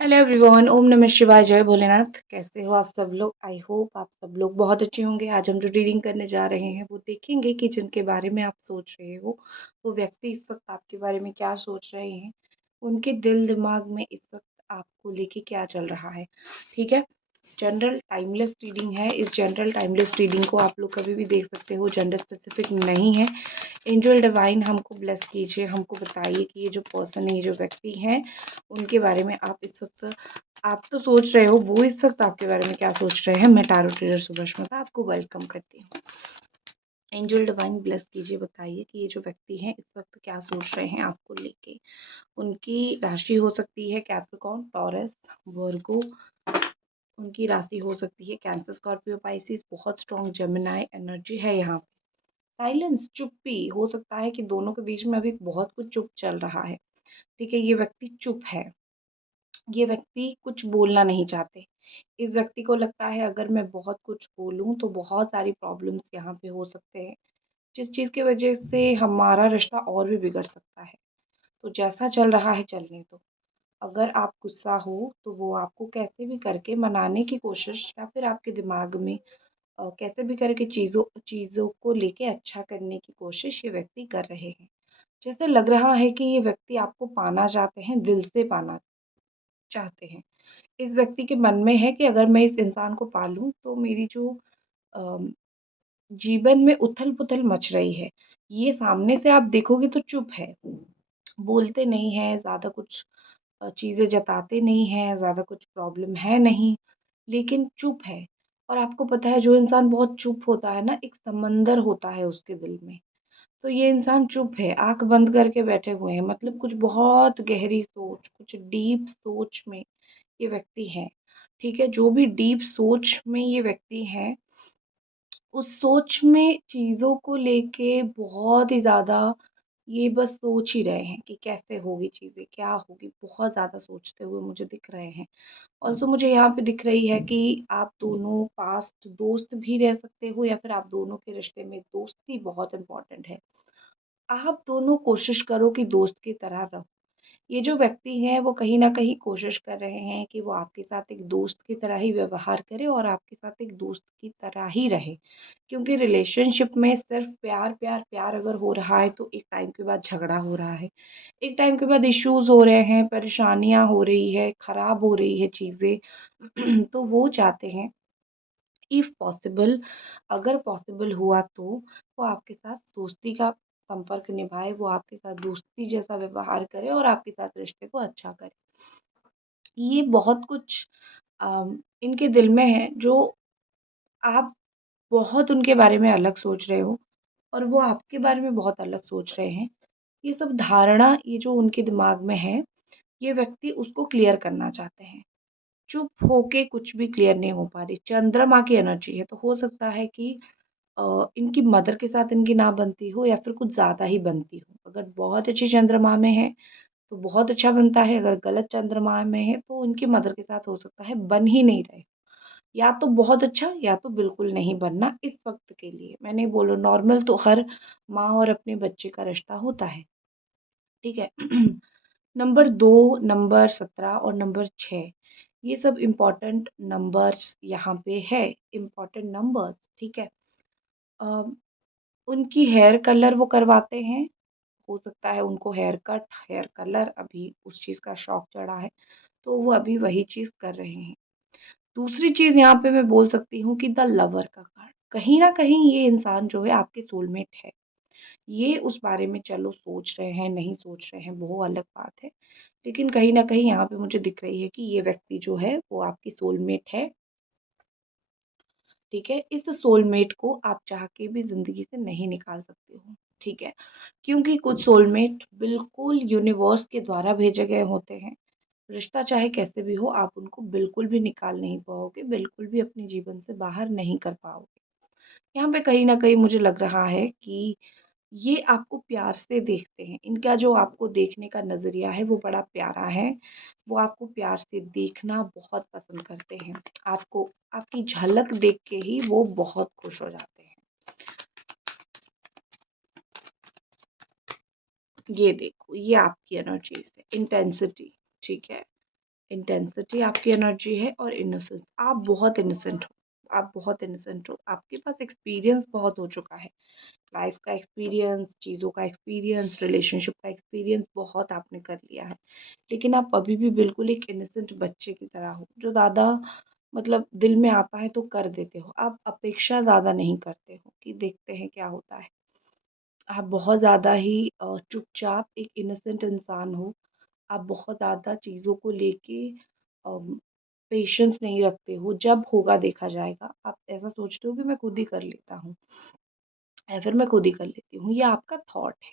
Hello everyone, ओम नमः शिवाय, जय भोलेनाथ। कैसे हो आप सब लोग? आई होप आप सब लोग बहुत अच्छे होंगे। आज हम जो रीडिंग करने जा रहे हैं वो देखेंगे कि जिनके बारे में आप सोच रहे हो वो व्यक्ति इस वक्त आपके बारे में क्या सोच रहे हैं, उनके दिल दिमाग में इस वक्त आपको लेके क्या चल रहा है। ठीक है, जनरल टाइमलेस रीडिंग है। इस जनरल टाइमलेस रीडिंग को आप लोग कभी भी देख सकते हो, जेंडर स्पेसिफिक नहीं है। एंजल डिवाइन हमको ब्लेस कीजिए, हमको बताइए कि ये जो पर्सन है, ये जो व्यक्ति हैं, उनके बारे में आप इस वक्त आप तो सोच रहे हो, वो इस वक्त आपके बारे में क्या सोच रहे हैं। मैं टैरो ट्रेडर सुभश्मिता आपको वेलकम करती हूँ। एंजल डिवाइन ब्लेस कीजिए, बताइए कि ये जो व्यक्ति हैं इस वक्त क्या सोच रहे हैं आपको लेके। उनकी राशि हो सकती है कैप्रिकॉर्न, टॉरस, वर्गो। उनकी राशि हो सकती है कैंसर, स्कॉर्पियो, पाइसिस। बहुत स्ट्रॉन्ग जेमिनाई एनर्जी है यहाँ पे। साइलेंस, चुप्पी हो सकता है कि दोनों के बीच में अभी बहुत कुछ चुप चल रहा है। ठीक है, ये व्यक्ति चुप है, ये व्यक्ति कुछ बोलना नहीं चाहते। इस व्यक्ति को लगता है अगर मैं बहुत कुछ बोलूं तो बहुत सारी प्रॉब्लम्स यहाँ पे हो सकते हैं, जिस चीज़ की वजह से हमारा रिश्ता और भी बिगड़ सकता है। तो जैसा चल रहा है चलने दो। अगर आप गुस्सा हो तो वो आपको कैसे भी करके मनाने की कोशिश, या फिर आपके दिमाग में कैसे भी करके चीज़ों चीज़ों को लेके अच्छा करने की कोशिश ये व्यक्ति कर रहे हैं। जैसे लग रहा है कि ये व्यक्ति आपको पाना चाहते हैं, दिल से पाना चाहते हैं। इस व्यक्ति के मन में है कि अगर मैं इस इंसान को पालूँ तो मेरी जो अम, जीवन में उथल-पुथल मच रही है, ये सामने से आप देखोगे तो चुप है, बोलते नहीं हैं, ज़्यादा कुछ चीज़ें जताते नहीं हैं, ज़्यादा कुछ प्रॉब्लम है नहीं, लेकिन चुप है। और आपको पता है जो इंसान बहुत चुप होता है ना, एक समंदर होता है उसके दिल में। तो ये इंसान चुप है, आँख बंद करके बैठे हुए हैं, मतलब कुछ बहुत गहरी सोच, कुछ डीप सोच में ये व्यक्ति है। ठीक है, जो भी डीप सोच में ये व्यक्ति है, उस सोच में चीज़ों को लेके बहुत ही ज़्यादा ये बस सोच ही रहे हैं कि कैसे होगी चीज़ें, क्या होगी, बहुत ज़्यादा सोचते हुए मुझे दिख रहे हैं। ऑल्सो मुझे यहाँ पे दिख रही है कि आप दोनों पास्ट दोस्त भी रह सकते हो, या फिर आप दोनों के रिश्ते में दोस्ती बहुत इम्पोर्टेंट है। आप दोनों कोशिश करो कि दोस्त की तरह रहो। ये जो व्यक्ति हैं वो कहीं न कहीं कोशिश कर रहे हैं कि वो आपके साथ एक दोस्त की तरह ही व्यवहार करे और आपके साथ एक दोस्त की तरह ही रहे। क्योंकि रिलेशनशिप में सिर्फ़ प्यार, प्यार, प्यार अगर हो रहा है तो एक टाइम के बाद झगड़ा हो रहा है। एक टाइम के बाद इश्यूज़ हो रहे हैं, परेशानियाँ हो रही है, ख़राब हो रही है चीज़ें। तो वो चाहते हैं, इफ़ पॉसिबल, अगर पॉसिबल हुआ तो वो आपके साथ दोस्ती का संपर्क निभाए, वो आपके साथ दोस्ती जैसा व्यवहार करे और आपके साथ रिश्ते को अच्छा करे। ये बहुत कुछ इनके दिल में है, जो आप बहुत उनके बारे में अलग सोच रहे हो और वो आपके बारे में बहुत अलग सोच रहे हैं। ये सब धारणा, ये जो उनके दिमाग में है, ये व्यक्ति उसको क्लियर करना चाहते हैं। चुप होके कुछ भी क्लियर नहीं हो पा रही। चंद्रमा की एनर्जी है, तो हो सकता है कि इनकी मदर के साथ इनकी ना बनती हो, या फिर कुछ ज़्यादा ही बनती हो। अगर बहुत अच्छी चंद्रमा में है तो बहुत अच्छा बनता है, अगर गलत चंद्रमा में है तो उनकी मदर के साथ हो सकता है बन ही नहीं रहे। या तो बहुत अच्छा, या तो बिल्कुल नहीं बनना इस वक़्त के लिए। मैं नहीं बोल रही, नॉर्मल तो हर माँ और अपने बच्चे का रिश्ता होता है, ठीक है? नंबर 2, नंबर 17 और नंबर 6, ये सब इम्पोर्टेंट नंबर्स यहाँ पे है, इम्पोर्टेंट नंबर्स, ठीक है? अ, उनकी हेयर कलर वो करवाते हैं, हो सकता है उनको हेयर कट, हेयर कलर अभी उस चीज़ का शौक चढ़ा है, तो वो अभी वही चीज़ कर रहे हैं। दूसरी चीज़ यहाँ पे मैं बोल सकती हूँ कि द लवर का कार्ड, कहीं न कहीं ये इंसान जो है आपके सोलमेट है। ये उस बारे में चलो सोच रहे हैं, नहीं सोच रहे हैं, वो अलग बात है। लेकिन कहीं न कहीं यहाँ पे मुझे दिख रही है कि ये व्यक्ति जो है वो आपकी सोलमेट है, ठीक है? इस सोलमेट को आप चाह के भी ज़िंदगी से नहीं निकाल सकते हो, ठीक है? क्योंकि कुछ सोलमेट बिल्कुल यूनिवर्स के द्वारा भेजे गए होते हैं। रिश्ता चाहे कैसे भी हो, आप उनको बिल्कुल भी निकाल नहीं पाओगे, बिल्कुल भी अपने जीवन से बाहर नहीं कर पाओगे। यहाँ पे कहीं न कहीं मुझे लग रहा है कि ये आपको प्यार से देखते हैं। इनका जो आपको देखने का नज़रिया है वो बड़ा प्यारा है। वो आपको प्यार से देखना बहुत पसंद करते हैं। आपको आपकी झलक देख के ही वो बहुत खुश हो जाते हैं। ये देखो, ये आपकी एनर्जीज़ है, इंटेंसिटी, ठीक है? इंटेंसिटी आपकी एनर्जी है और इनोसेंस। आप बहुत इनोसेंट हो, आप बहुत इनोसेंट हो। आपके पास एक्सपीरियंस बहुत हो चुका है, लाइफ का एक्सपीरियंस, चीज़ों का एक्सपीरियंस, रिलेशनशिप का एक्सपीरियंस बहुत आपने कर लिया है। लेकिन आप अभी भी बिल्कुल एक इनोसेंट बच्चे की तरह हो, जो ज़्यादा मतलब दिल में आता है तो कर देते हो। आप अपेक्षा ज़्यादा नहीं करते हो कि देखते हैं क्या होता है। आप बहुत ज़्यादा ही चुपचाप एक इनोसेंट इंसान हो। आप बहुत ज़्यादा चीज़ों को लेके पेशेंस नहीं रखते हो, जब होगा देखा जाएगा। आप ऐसा सोचते हो कि मैं खुद ही कर लेता हूँ या फिर मैं खुद ही कर लेती हूँ, ये आपका थॉट है,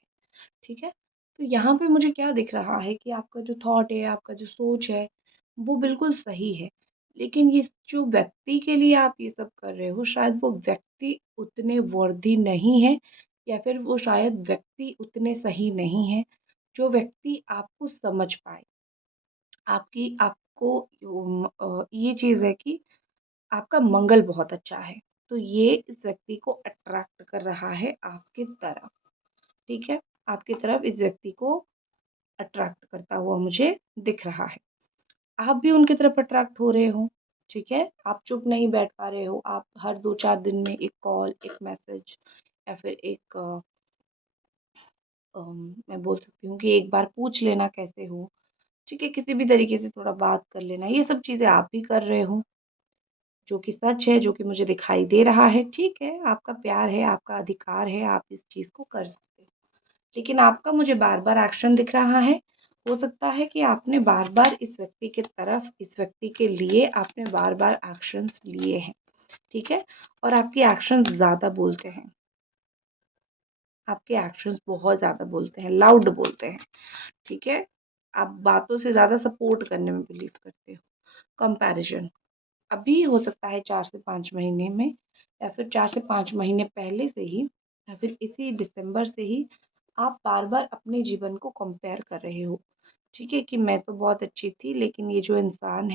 ठीक है? तो यहाँ पे मुझे क्या दिख रहा है कि आपका जो थॉट है, आपका जो सोच है, वो बिल्कुल सही है। लेकिन ये जो व्यक्ति के लिए आप ये सब कर रहे हो, शायद वो व्यक्ति उतने वर्दी नहीं है या फिर वो शायद व्यक्ति उतने सही नहीं है, जो व्यक्ति आपको समझ पाए। आपको ये चीज़ है कि आपका मंगल बहुत अच्छा है, तो ये इस व्यक्ति को अट्रैक्ट कर रहा है आपकी तरफ, ठीक है? आपकी तरफ इस व्यक्ति को अट्रैक्ट करता हुआ मुझे दिख रहा है। आप भी उनकी तरफ अट्रैक्ट हो रहे हो, ठीक है? आप चुप नहीं बैठ पा रहे हो, आप हर 2-4 दिन में एक कॉल, एक मैसेज या फिर एक मैं बोल सकती हूँ कि एक बार पूछ लेना कैसे हो, ठीक है? किसी भी तरीके से थोड़ा बात कर लेना, ये सब चीज़ें आप भी कर रहे हो, जो कि सच है, जो कि मुझे दिखाई दे रहा है, ठीक है? आपका प्यार है, आपका अधिकार है, आप इस चीज़ को कर सकते हो। लेकिन आपका मुझे बार-बार एक्शन दिख रहा है। हो सकता है कि आपने बार-बार इस व्यक्ति की तरफ, इस व्यक्ति के लिए आपने बार-बार एक्शंस लिए हैं, ठीक है? और आपके एक्शंस ज़्यादा बोलते हैं। आपके एक्शंस बहुत ज़्यादा बोलते हैं, लाउड बोलते हैं, ठीक है? आप बातों से ज़्यादा सपोर्ट करने में बिलीव करते हो। कंपैरिज़न अभी हो सकता है 4 से 5 महीने में या फिर 4 से 5 महीने पहले से ही या फिर इसी दिसंबर से ही आप बार-बार अपने जीवन को कंपेयर कर रहे हो, ठीक है? कि मैं तो बहुत अच्छी थी लेकिन ये जो इंसान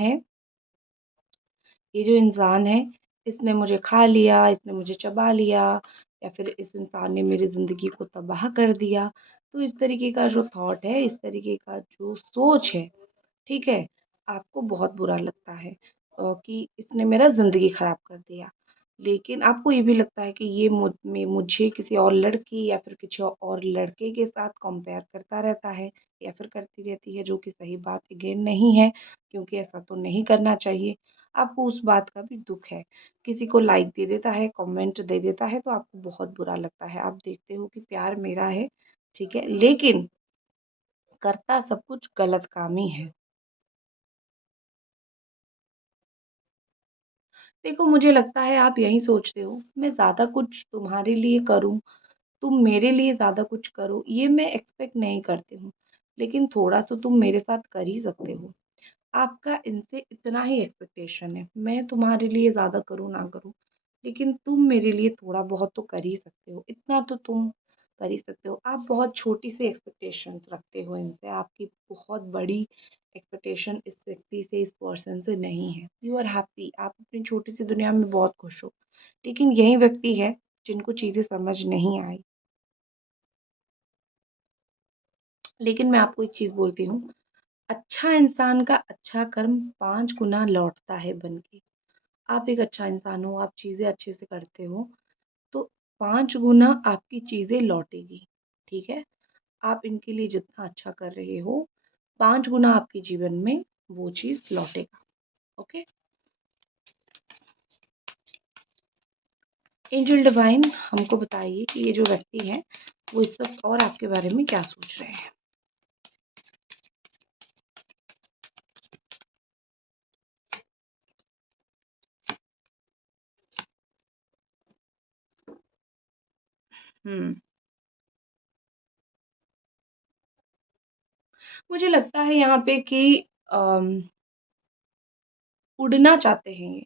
है, इसने मुझे खा लिया, इसने मुझे चबा लिया या फिर इस इंसान ने मेरी ज़िंदगी को तबाह कर दिया। तो इस तरीके का जो थॉट है, इस तरीके का जो सोच है, ठीक है? आपको बहुत बुरा लगता है कि इसने मेरा ज़िंदगी ख़राब कर दिया। लेकिन आपको ये भी लगता है कि ये मुझे किसी और लड़की या फिर किसी और लड़के के साथ कंपेयर करता रहता है या फिर करती रहती है, जो कि सही बात अगेन नहीं है, क्योंकि ऐसा तो नहीं करना चाहिए। आपको उस बात का भी दुःख है। किसी को लाइक दे देता है, कमेंट दे देता है तो आपको बहुत बुरा लगता है। आप देखते हो कि प्यार मेरा है, ठीक है? लेकिन करता सब कुछ गलत काम ही है। देखो, मुझे लगता है आप यही सोचते हो, मैं ज़्यादा कुछ तुम्हारे लिए करूँ, तुम मेरे लिए ज़्यादा कुछ करो, ये मैं एक्सपेक्ट नहीं करती हूँ। लेकिन थोड़ा तो तुम मेरे साथ कर ही सकते हो। आपका इनसे इतना ही एक्सपेक्टेशन है, मैं तुम्हारे लिए ज़्यादा करूँ ना करूँ, लेकिन तुम मेरे लिए थोड़ा बहुत तो कर ही सकते हो, इतना तो तुम कर ही सकते हो। आप बहुत छोटी-सी एक्सपेक्टेशंस रखते हो इनसे, आपकी बहुत बड़ी एक्सपेक्टेशन इस व्यक्ति से, इस पर्सन से नहीं है। यू आर हैप्पी, आप अपनी छोटी-सी दुनिया में बहुत खुश हो। लेकिन यही व्यक्ति है जिनको चीज़ें समझ नहीं आई। लेकिन मैं आपको एक चीज़ बोलती हूँ, अच्छा इंसान का अच्छा कर्म 5 गुना लौटता है बन के। आप एक अच्छा इंसान हो, आप चीज़ें अच्छे से करते हो, तो 5 गुना आपकी चीज़ें लौटेगी, ठीक है? आप इनके लिए जितना अच्छा कर रहे हो, 5 गुना आपके जीवन में वो चीज़ लौटेगा, ओके? एंजल डिवाइन हमको बताइए कि ये जो व्यक्ति हैं, वो इस वक़्त और आपके बारे में क्या सोच रहे हैं? हुँ, मुझे लगता है यहाँ पे कि अम, उड़ना चाहते हैं ये।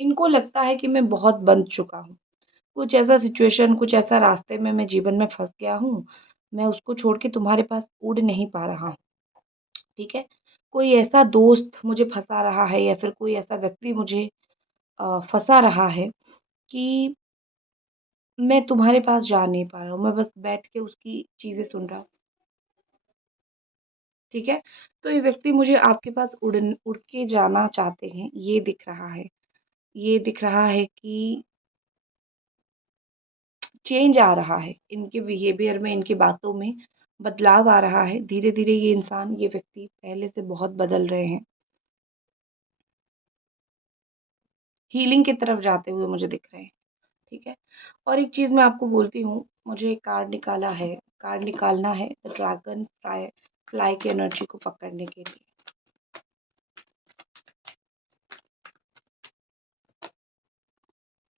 इनको लगता है कि मैं बहुत बँध चुका हूँ। कुछ ऐसा सिचुएशन, कुछ ऐसा रास्ते में मैं जीवन में फँस गया हूँ, मैं उसको छोड़ के तुम्हारे पास उड़ नहीं पा रहा हूँ, ठीक है? कोई ऐसा दोस्त मुझे फँसा रहा है या फिर कोई ऐसा व्यक्ति मुझे फँसा रहा है कि मैं तुम्हारे पास जा नहीं पा रहा हूँ, मैं बस बैठ के उसकी चीज़ें सुन रहा हूँ। ठीक है? तो ये व्यक्ति मुझे आपके पास उड़ के जाना चाहते हैं, ये दिख रहा है। ये दिख रहा है कि चेंज आ रहा है, इनके बिहेवियर में, इनकी बातों में बदलाव आ रहा है। धीरे-धीरे ये इंसान, ये व्यक्ति पहले से बहुत बदल रहे हैं। हीलिंग की तरफ जाते हुए मुझे दिख रहे हैं, ठीक है? और एक चीज़ मैं आपको बोलती हूँ, मुझे एक कार्ड निकाला है, कार्ड निकालना है द ड्रैगन फ्लाई की एनर्जी को पकड़ने के लिए।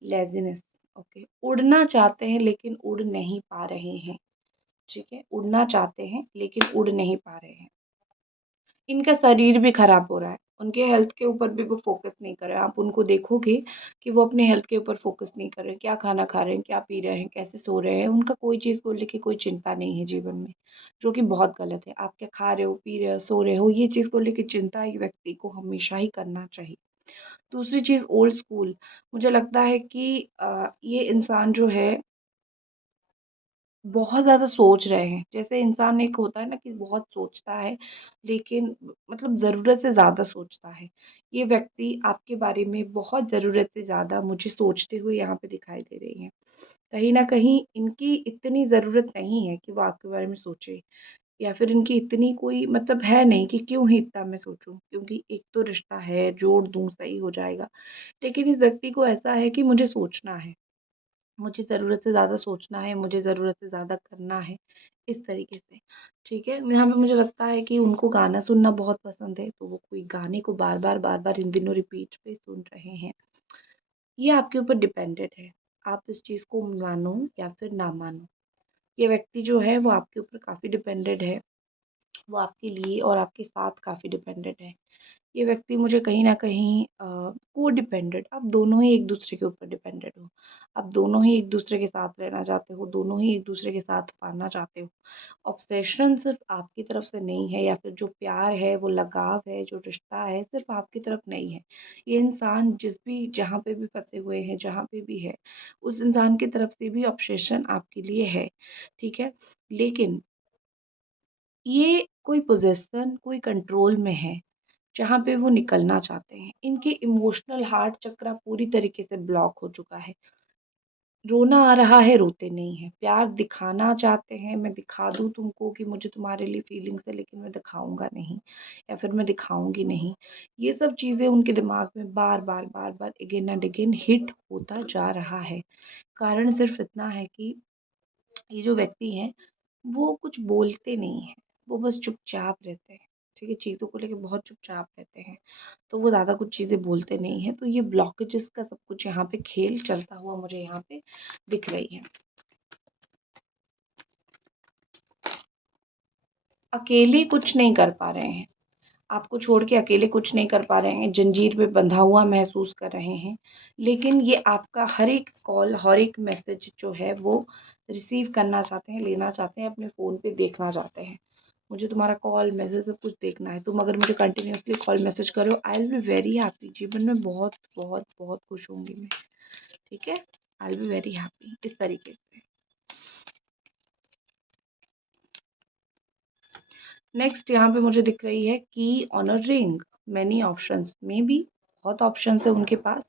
Laziness, okay. उड़ना चाहते हैं लेकिन उड़ नहीं पा रहे हैं, ठीक है? उड़ना चाहते हैं लेकिन उड़ नहीं पा रहे हैं। इनका शरीर भी खराब हो रहा है, उनके हेल्थ के ऊपर भी वो फ़ोकस नहीं कर रहे हैं। आप उनको देखोगे कि वो अपने हेल्थ के ऊपर फ़ोकस नहीं कर रहे हैं, क्या खाना खा रहे हैं, क्या पी रहे हैं, कैसे सो रहे हैं, उनका कोई चीज़ को लेके कोई चिंता नहीं है जीवन में, जो कि बहुत गलत है। आप क्या खा रहे हो, पी रहे हो, सो रहे हो, ये चीज़ को लेके चिंता एक व्यक्ति को हमेशा ही करना चाहिए। दूसरी चीज़ ओल्ड स्कूल, मुझे लगता है कि ये इंसान जो है बहुत ज़्यादा सोच रहे हैं। जैसे इंसान एक होता है ना कि बहुत सोचता है, लेकिन मतलब ज़रूरत से ज़्यादा सोचता है। ये व्यक्ति आपके बारे में बहुत ज़रूरत से ज़्यादा मुझे सोचते हुए यहाँ पे दिखाई दे रही हैं। कहीं न कहीं इनकी इतनी ज़रूरत नहीं है कि वो आपके बारे में सोचे, या फिर इनकी इतनी कोई मतलब है नहीं कि क्यों ही इतना मैं सोचूँ, क्योंकि एक तो रिश्ता है, जोड़ दूँ सही हो जाएगा। लेकिन इस व्यक्ति को ऐसा है कि मुझे सोचना है। मुझे ज़रूरत से ज़्यादा सोचना है, मुझे ज़रूरत से ज़्यादा करना है, इस तरीके से, ठीक है? यहाँ पे मुझे लगता है कि उनको गाना सुनना बहुत पसंद है, तो वो कोई गाने को बार-बार, बार-बार इन दिनों रिपीट पे सुन रहे हैं। ये आपके ऊपर डिपेंडेंट है, आप इस चीज़ को मानो या फिर ना मानो। ये व्यक्ति जो है वो आपके ऊपर काफ़ी डिपेंडेंट है, वो आपके लिए और आपके साथ काफ़ी डिपेंडेंट है। ये व्यक्ति मुझे कहीं न कहीं को-डिपेंडेंट, आप दोनों ही एक-दूसरे के ऊपर डिपेंडेंट हो। आप दोनों ही एक-दूसरे के साथ रहना चाहते हो, दोनों ही एक-दूसरे के साथ पाना चाहते हो। ऑब्सेशन सिर्फ़ आपकी तरफ से नहीं है, या फिर जो प्यार है, वो लगाव है, जो रिश्ता है, सिर्फ़ आपकी तरफ नहीं है। ये इंसान जहाँ पे भी फँसे हुए हैं, जहाँ पे भी है, उस इंसान की तरफ से भी ऑब्सेशन आपके लिए है, ठीक है? लेकिन ये कोई पोज़ेसन, कोई कंट्रोल में है, जहाँ पे वो निकलना चाहते हैं। इनके इमोशनल हार्ट चक्रा पूरी तरीके से ब्लॉक हो चुका है। रोना आ रहा है, रोते नहीं हैं। प्यार दिखाना चाहते हैं, मैं दिखा दूँ तुमको कि मुझे तुम्हारे लिए फीलिंग्स है, लेकिन मैं दिखाऊँगा नहीं, या फिर मैं दिखाऊँगी नहीं। ये सब चीज़ें उनके दिमाग में बार-बार, बार-बार, अगेन एंड अगेन हिट होता जा रहा है। कारण सिर्फ़ इतना है कि ये जो व्यक्ति हैं, वो कुछ बोलते नहीं हैं, वो बस चुपचाप रहते हैं, ठीक है? चीज़ों को लेके बहुत चुपचाप रहते हैं, तो वो ज़्यादा कुछ चीज़ें बोलते नहीं हैं, तो ये ब्लॉकेजेस का सब कुछ यहाँ पे खेल चलता हुआ मुझे यहाँ पे दिख रही है। अकेले कुछ नहीं कर पा रहे हैं, आपको छोड़ के अकेले कुछ नहीं कर पा रहे हैं, जंजीर पे बंधा हुआ महसूस कर रहे हैं, लेकिन ये आपका हर एक कॉल, हर एक मैसेज जो है वो रिसीव करना चाहते हैं, लेना चाहते हैं, अपने फ़ोन पे देखना चाहते हैं। मुझे तुम्हारा कॉल, मैसेज सब कुछ देखना है, तुम अगर मुझे कंटिन्यूअसली कॉल, मैसेज करो, I will be very happy, जीवन में बहुत, बहुत, बहुत खुश होंगी मैं, ठीक है? I will be very happy, इस तरीके से। नेक्स्ट यहाँ पे मुझे दिख रही है की on a ring, many options, maybe बहुत ऑप्शंस है उनके पास,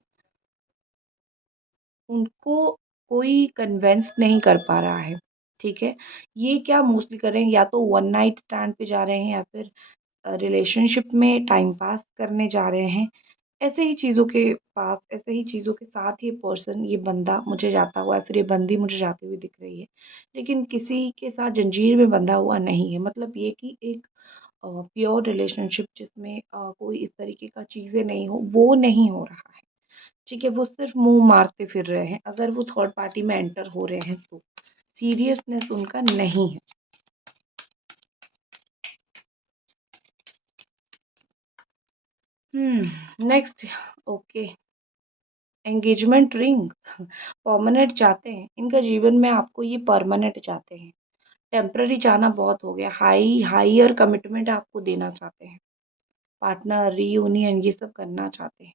उनको कोई कन्विंस नहीं कर पा रहा है, ठीक है? ये क्या मोस्टली कर रहे हैं, या तो वन नाइट स्टैंड पे जा रहे हैं, या फिर रिलेशनशिप में टाइम पास करने जा रहे हैं। ऐसे ही चीज़ों के पास, ऐसे ही चीज़ों के साथ ये पर्सन, ये बंदा मुझे जाता हुआ है, फिर ये बंदी मुझे जाती हुई दिख रही है। लेकिन किसी के साथ जंजीर में बंधा हुआ नहीं है, मतलब ये कि एक प्योर रिलेशनशिप जिसमें कोई इस तरीके का चीज़ें नहीं हो, वो नहीं हो रहा है। ठीक है, वो सिर्फ़ मुँह मारते फिर रहे हैं, अगर वो थर्ड पार्टी में एंटर हो रहे हैं तो। सीरियसनेस उनका नहीं है। Next, okay, engagement ring, permanent चाहते हैं। इनका जीवन में आपको ये परमानेंट चाहते हैं। टेम्परेरी चाहना बहुत हो गया, हायर कमिटमेंट आपको देना चाहते हैं। पार्टनर, रियूनियन ये सब करना चाहते हैं।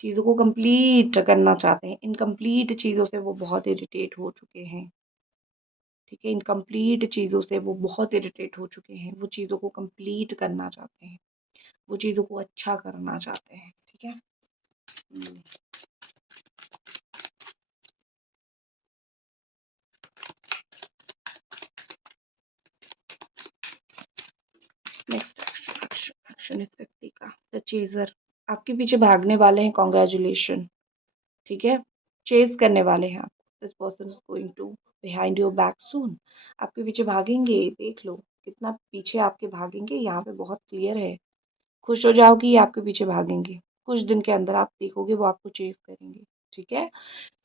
चीज़ों को कंप्लीट करना चाहते हैं। इनकम्प्लीट चीज़ों से वो बहुत इरिटेट हो चुके हैं। ठीक है, इनकम्प्लीट चीज़ों से वो बहुत इरिटेट हो चुके हैं, वो चीज़ों को कंप्लीट करना चाहते हैं, वो चीज़ों को अच्छा करना चाहते हैं, ठीक है। नेक्स्ट एक्शन एक्शन एक्शन इस व्यक्ति का द चेजर, आपके पीछे भागने वाले हैं, कॉन्ग्रेचुलेशन, ठीक है, चेज करने वाले हैं आपको, this person is going to behind your back soon, आपके पीछे भागेंगे, देख लो कितना पीछे आपके भागेंगे, यहाँ पे बहुत क्लियर है, खुश हो जाओ कि ये आपके पीछे भागेंगे, कुछ दिन के अंदर आप देखोगे वो आपको चेज करेंगे, ठीक है।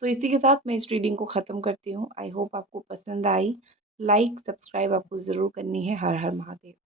तो इसी के साथ मैं इस रीडिंग को ख़त्म करती हूँ। आई होप आपको पसंद आई। लाइक सब्सक्राइब आपको ज़रूर करनी है। हर हर महादेव।